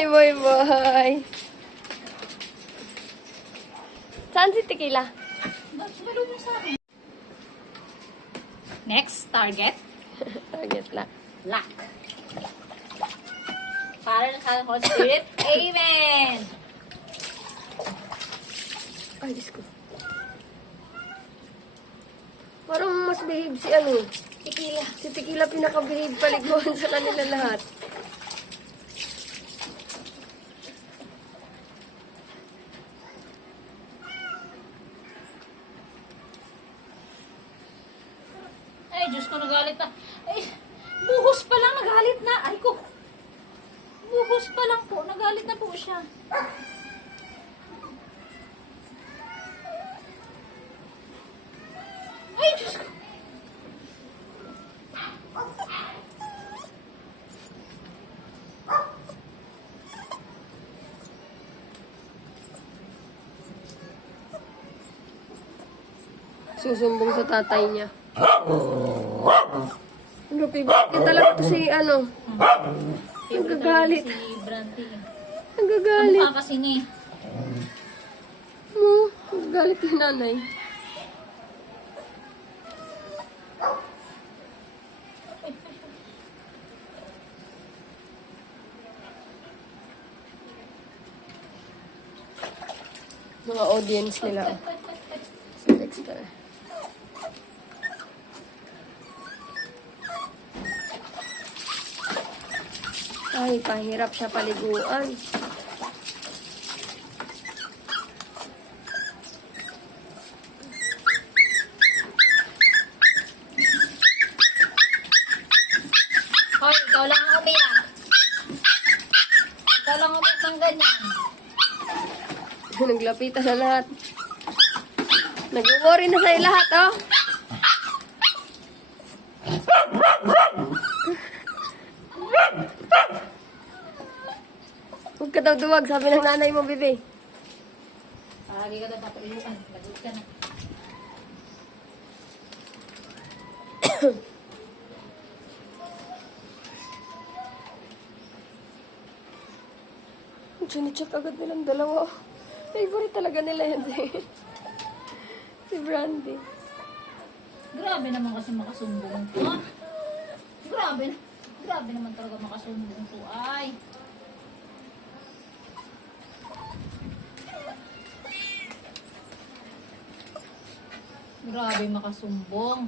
Hi, boy, boy. Saan si Tequila? Next target, Target lang. luck. Para sa Holy Spirit, amen! Ay, Diyos ko. Parang mas behave si ano. Tequila. Si Tequila pinaka-behave paliguan sa kanila lahat. Ay, Diyos ko, nagalit na. Ay, buhos pa lang, nagalit na. Ay ko. Buhos pa lang po, nagalit na po siya. Ay, Diyos ko. Susumbong sa tatay niya. Ano, favorite talaga to si ano. Nagagalit. Si Brandy. Nagagalit. Mukha kasi niya. Nagagalit yung nanay. Mga audience nila. Si Dexter. Ay, pahirap siya paliguan. Hoy, ikaw lang ang umiyak. Ikaw lang umiyak ng ganyan. Naglapitan na lahat. Nag-worry na sa'yo lahat, oh. Huwag ka daw duwag, sabi ng nanay mo, bebe. Lagi ka na papaliluan. Lagot ka na. Sinicheck agad nilang dalawa. Favorite talaga nila yun si Brandy. Grabe naman kasi makasumbong to. Ah. Grabe. Grabe naman talaga makasumbong to. Ay. Grabe makasumbong.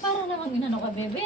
Para naman ginano ka, bebe.